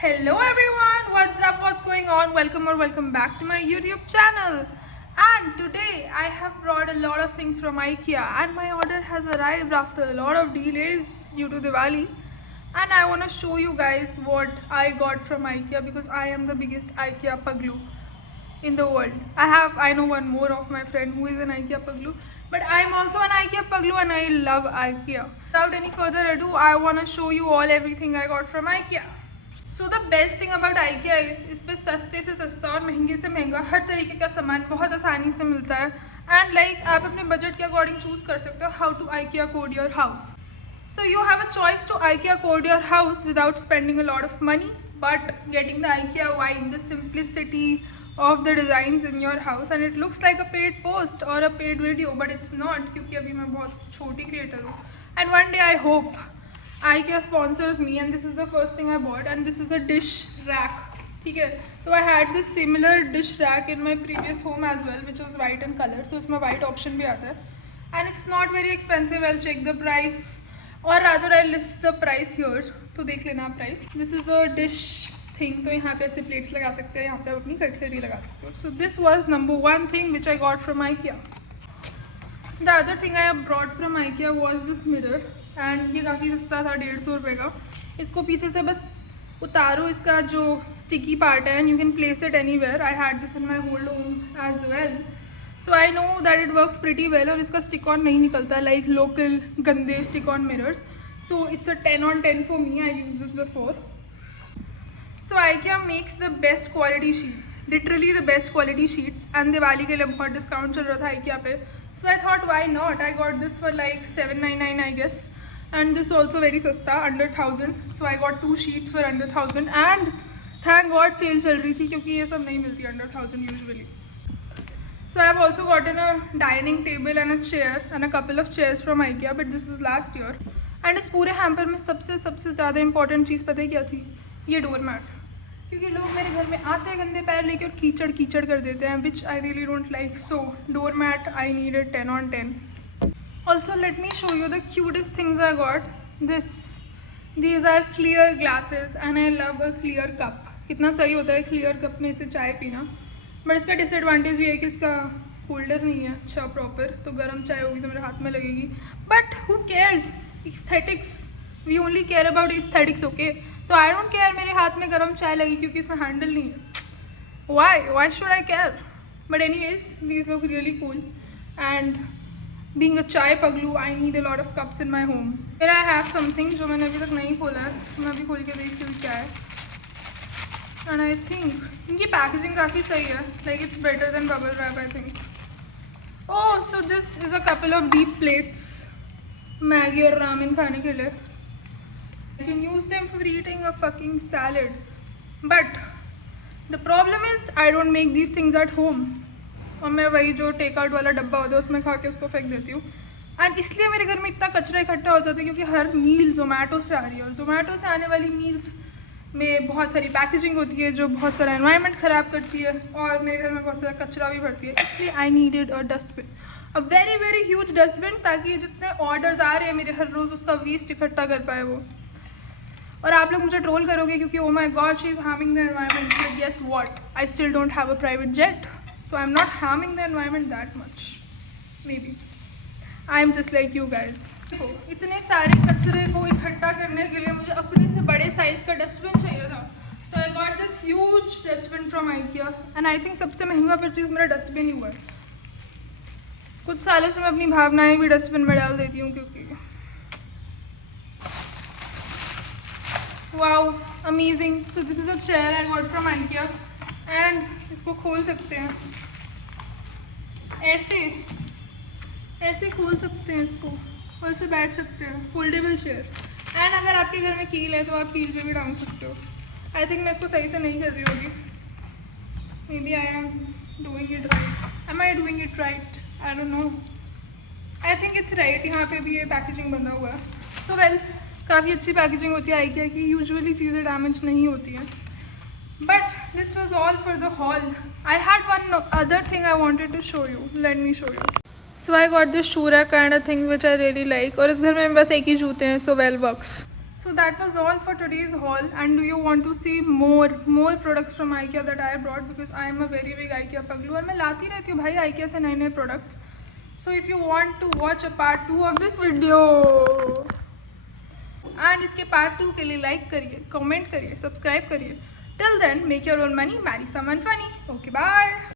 Hello everyone, what's up, what's going on? Welcome back to my YouTube channel. And today I have brought a lot of things from IKEA and my order has arrived after a lot of delays due to Diwali. And I want to show you guys what I got from IKEA because I am the biggest IKEA paglu in the world. I know one more of my friend who is an IKEA paglu, but I'm also an IKEA paglu and I love IKEA. Without any further ado, I want to show you all everything I got from IKEA. So the best thing about IKEA इस पर सस्ते से सस्ता और महंगे से महंगा हर तरीके का सामान बहुत आसानी से मिलता है एंड आप अपने बजट के अकॉर्डिंग चूज़ कर सकते हो how to IKEA code your house. So you have a choice to IKEA code your house without spending a lot of money but getting the IKEA vibe, the simplicity of the designs in your house, and it looks like a paid post or a paid video but it's not क्योंकि अभी मैं बहुत छोटी creator हूँ and one day I hope IKEA sponsors me and this is the first thing I bought and this is a dish rack. ठीक है, तो I had this similar dish rack in my previous home as well which was white in color, तो इसमें white option भी आता है and it's not very expensive. I'll check the price or rather I'll list the price here, तो देख लेना price. This is the dish thing, तो यहाँ पे ऐसे plates लगा सकते हैं, यहाँ पे अपनी cutlery लगा सकते हो. So this was number one thing which I got from IKEA. The other thing I have brought from IKEA was this mirror and ये काफ़ी सस्ता था, 150 रुपये का. इसको पीछे से बस उतारो, इसका जो स्टिकी पार्ट है and you can place it anywhere. I had this in my old home as well, so I know that it works pretty well और इसका स्टिक ऑन नहीं निकलता लाइक लोकल गंदे stick on mirrors. So it's a 10 on 10 for me. I use this before. So IKEA makes the best quality sheets, literally the best quality sheets and Diwali के लिए बहुत discount चल रहा था IKEA पे. So I thought why not. I got this for like 799 I guess. And this also very sasta, under 1000. So I got 2 sheets for under 1000 and thank God sale चल रही थी क्योंकि ये सब नहीं मिलती under 1000 usually. So I have also gotten a dining table and a chair and a couple of chairs from IKEA but this is last year. And इस पूरे hamper में सबसे ज़्यादा important चीज़ पता है क्या थी? ये डोर मैट. क्योंकि लोग मेरे घर में आते हैं गंदे पैर लेके और कीचड़ कर देते हैं which I really don't like. So door mat I needed 10 on 10. Also let me show you the cutest things I got. These are clear glasses and I love a clear cup. कितना सही होता है clear cup में से चाय पीना. बट इसका disadvantage ये है कि इसका होल्डर नहीं है अच्छा प्रॉपर, तो गर्म चाय होगी तो मेरे हाथ में लगेगी. But who cares? Aesthetics. We only care about aesthetics, okay? So I don't care मेरे हाथ में गर्म चाय लगी क्योंकि इसमें हैंडल नहीं है. Why should I care? But anyways, these look really cool. And being a chai paglu, I need a lot of cups in my home. Here I have something जो मैंने अभी तक नहीं खोला है, मैं अभी खोल के देखती हूँ क्या है. And I think इनकी पैकेजिंग काफ़ी सही है, like it's better than bubble wrap I think. Oh, so this is a couple of deep plates, Maggi और रामेन खाने के लिए. You can use them for eating a fucking salad. But the problem is I don't make these things at home. और मैं वही जो take out वाला डब्बा होता है उसमें खा के उसको फेंक देती हूँ. एंड इसलिए मेरे घर में इतना कचरा इकट्ठा हो जाता है क्योंकि हर मील जोमेटो से आ रही है और जोमेटो से आने वाली मील्स में बहुत सारी पैकेजिंग होती है जो बहुत सारा एनवायरनमेंट ख़राब करती है और मेरे घर में बहुत सारा कचरा भी भरती है. इसलिए I needed a dustbin, a very very huge dustbin, ताकि जितने ऑर्डर्स आ रहे हैं मेरे हर रोज़ उसका वेस्ट इकट्ठा कर पाए वो. और आप लोग मुझे ट्रोल करोगे क्योंकि oh my God she is harming the environment. But guess what, I still don't have a private jet. So I'm not harming the environment that much. Maybe I'm just like you guys. देखो इतने सारे कचरे को इकट्ठा करने के लिए मुझे अपने से बड़े साइज़ का डस्टबिन चाहिए था. So I got this huge dustbin from IKEA and I think सबसे महंगा परचेज मेरा डस्टबिन ही हुआ है. कुछ सालों से मैं अपनी भावनाएं भी डस्टबिन में डाल देती हूँ क्योंकि wow, amazing. So this is a chair I got from IKEA. And इसको खोल सकते हैं ऐसे खोल सकते हैं इसको और इसे बैठ सकते हैं. Foldable chair. एंड अगर आपके घर में कील है तो आप कील पे भी टांग सकते हो. आई थिंक मैं इसको सही से नहीं कर रही होगी. Maybe I am doing it right. Am I doing it right? I don't know. I think it's right. यहाँ पे भी ये पैकेजिंग बंधा हुआ है. सो वेल, काफ़ी अच्छी पैकेजिंग होती है IKEA की. यूजुअली चीज़ें डैमेज नहीं होती हैं. But this was all for the haul. I had one other thing I wanted to show you. Let me show you. So I got this shoe rack kind of thing which I really like. और इस घर में बस एक ही जूते हैं, so well works. So that was all for today's haul. And do you want to see more products from IKEA that I brought, because I am a very big IKEA paglu और मैं लाती रहती हूँ भाई IKEA से नए products. So if you want to watch a part 2 of this video and इसके part 2 के लिए like करिए, comment करिए, subscribe करिए. Till then, make your own money, marry someone funny. Okay, bye.